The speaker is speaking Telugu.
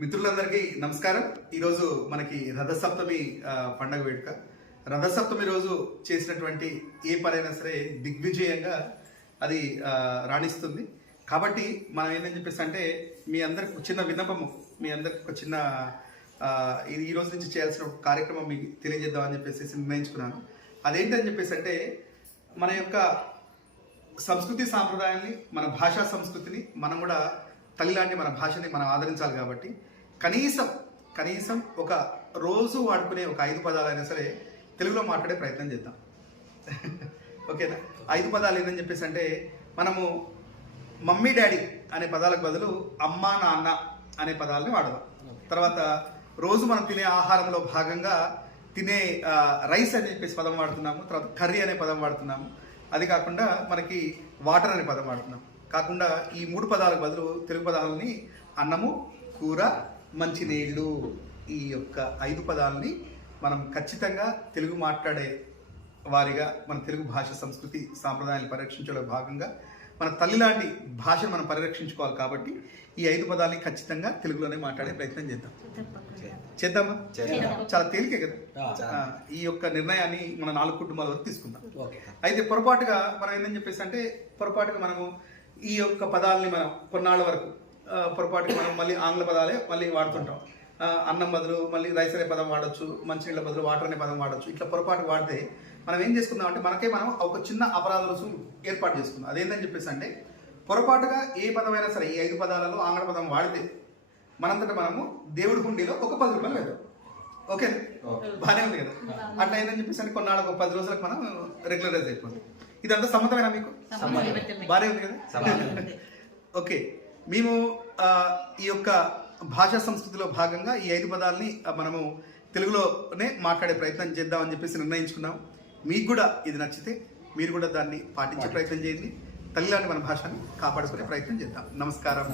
మిత్రులందరికీ నమస్కారం. ఈరోజు మనకి రథసప్తమి పండగ వేడుక. రథసప్తమి రోజు చేసినటువంటి ఏ పనైనా సరే దిగ్విజయంగా అది రాణిస్తుంది. కాబట్టి మనం ఏంటని చెప్పేసి అంటే మీ అందరికి ఒక చిన్న విన్నపము, మీ అందరికి ఒక చిన్న ఈ రోజు నుంచి చేయాల్సిన ఒక కార్యక్రమం మీకు తెలియజేద్దామని చెప్పేసి నిర్ణయించుకున్నాను. అదేంటని చెప్పేసి అంటే మన యొక్క సంస్కృతి సాంప్రదాయాన్ని, మన భాషా సంస్కృతిని మనం కూడా తల్లిలాంటి మన భాషని మనం ఆదరించాలి. కాబట్టి కనీసం ఒక రోజు వాడుకునే ఒక 5 పదాలైనా సరే తెలుగులో మాట్లాడే ప్రయత్నం చేద్దాం. ఓకేనా? 5 పదాలు ఏంటని చెప్పేసి అంటే మనము మమ్మీ డాడీ అనే పదాలకు బదులు అమ్మ నాన్న అనే పదాలని వాడదాం. తర్వాత రోజు మనం తినే ఆహారంలో భాగంగా తినే రైస్ అని చెప్పేసి పదం వాడుతున్నాము. తర్వాత కర్రీ అనే పదం వాడుతున్నాము. అది కాకుండా మనకి వాటర్ అనే పదం వాడుతున్నాం. కాకుండా ఈ 3 పదాలకు బదులు తెలుగు పదాలని అన్నము, కూర, మంచినీళ్ళు, ఈ యొక్క 5 పదాలని మనం ఖచ్చితంగా తెలుగు మాట్లాడే వారిగా మన తెలుగు భాష సంస్కృతి సాంప్రదాయాన్ని పరిరక్షించడంలో భాగంగా మన తల్లి లాంటి భాషను మనం పరిరక్షించుకోవాలి. కాబట్టి ఈ 5 పదాలని ఖచ్చితంగా తెలుగులోనే మాట్లాడే ప్రయత్నం చేద్దామా? చాలా తేలికే కదా. ఈ యొక్క నిర్ణయాన్ని మన 4 కుటుంబాల వరకు తీసుకుందాం. అయితే పొరపాటుగా మనం ఏంటని చెప్పేసి అంటే మనము ఈ యొక్క పదాలని మనం కొన్నాళ్ళ వరకు పొరపాటుగా మనం మళ్ళీ ఆంగ్ల పదాలే మళ్ళీ వాడుతుంటాం. అన్నం బదులు మళ్ళీ రైస్ అనే పదం వాడచ్చు, మంచినీళ్ళ బదులు వాటర్ అనే పదం వాడచ్చు. ఇట్లా పొరపాటు వాడితే మనం ఏం చేసుకుందాం అంటే మనం ఒక చిన్న అపరాధ రుసుము ఏర్పాటు చేసుకుందాం. అదేంటని చెప్పేసి అంటే పొరపాటుగా ఏ పదమైనా సరే ఈ 5 పదాలలో ఆంగ్ల పదం వాడితే మనంతటా మనము దేవుడి హుండీలో ఒక 10 రూపాయలు వేద్దాం. ఓకే, బాగానే ఉంది కదా. అట్లా ఏంటని చెప్పేసి అంటే కొన్నాళ్ళకు ఒక 10 రోజులకు మనం రెగ్యులరైజ్ అయిపోతుంది. ఇదంతా సమ్మతమేనా మీకు? బాగానే ఉంది కదా. ఓకే, మేము ఈ యొక్క భాషా సంస్కృతిలో భాగంగా ఈ 5 పదాలని మనము తెలుగులోనే మాట్లాడే ప్రయత్నం చేద్దామని చెప్పేసి నిర్ణయించుకున్నాం. మీకు కూడా ఇది నచ్చితే మీరు కూడా దాన్ని పాటించే ప్రయత్నం చేయండి. తల్లిలాంటి మన భాషని కాపాడుకునే ప్రయత్నం చేద్దాం. నమస్కారం.